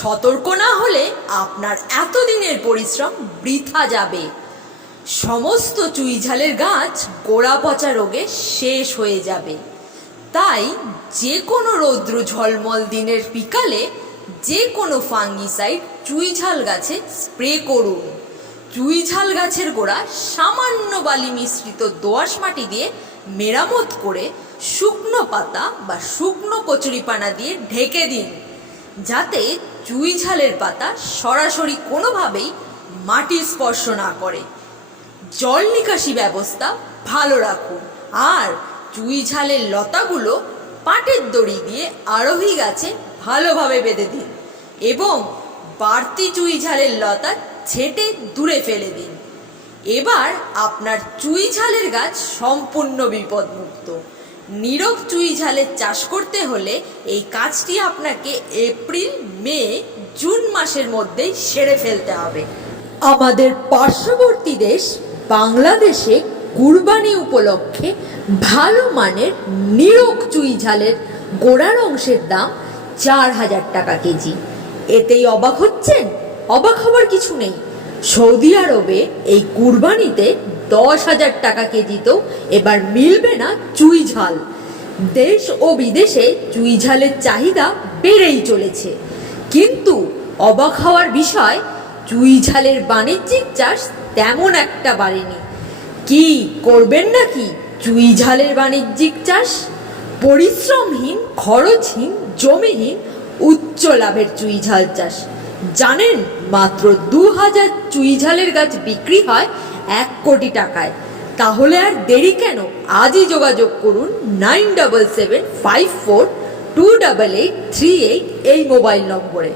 সতর্ক না হলে আপনার এতদিনের পরিশ্রম বৃথা যাবে। সমস্ত চুই ঝালের গাছ গোড়া পচা রোগে শেষ হয়ে যাবে। তাই যে কোনো রৌদ্র ঝলমল দিনের বিকালে যে কোনো ফাঙ্গিসাইড চুই ঝাল গাছে স্প্রে করুন। চুই ঝাল গাছের গোড়া সামান্য বালি মিশ্রিত দোআঁশ মাটি দিয়ে মেরামত করে শুকনো পাতা বা শুকনো কচুরিপানা দিয়ে ঢেকে দিন, যাতে চুই ঝালের পাতা সরাসরি কোনোভাবেই মাটি স্পর্শ না করে। জল নিকাশি ব্যবস্থা ভালো রাখুন আর চুই ঝালের লতাগুলো পাটের দড়ি দিয়ে আরোহী গাছে ভালোভাবে বেঁধে দিন এবং বাড়তি চুই ঝালের লতা ছেঁটে দূরে ফেলে দিন। এবার আপনার চুই ঝালের গাছ সম্পূর্ণ বিপদমুক্ত। নীরব চুই ঝালের চাষ করতে হলে এই কাজটি আপনাকে এপ্রিল, মে, জুন মাসের মধ্যেই সেরে ফেলতে হবে। আমাদের পার্শ্ববর্তী দেশ বাংলাদেশে কুরবানি উপলক্ষে ভালো মানের নীরব চুই ঝালের গোড়ার অংশের দাম 4000 টাকা কেজি। এতেই অবাক হচ্ছেন? অবাক হবার কিছু নেই। সৌদি আরবে এই কুরবানিতে 10,000 টাকা কেজিতেও এবার মিলবে না চুই ঝাল। দেশ ও বিদেশে চুই ঝালের চাহিদা বেড়েই চলেছে, কিন্তু অবাক হওয়ার বিষয়, চুই ঝালের বাণিজ্যিক চাষ তেমন একটা বাড়েনি। কি করবেন নাকি চুই ঝালের বাণিজ্যিক চাষ? পরিশ্রমহীন, খরচহীন, জমিহীন উচ্চ লাভের চুই ঝাল চাষ। জানেন, মাত্র 2000 চুই ঝালের গাছ বিক্রি হয় 1 কোটি টাকায়। তাহলে আর দেরি কেন? আজই যোগাযোগ করুন 9775428838 এই মোবাইল নম্বরে।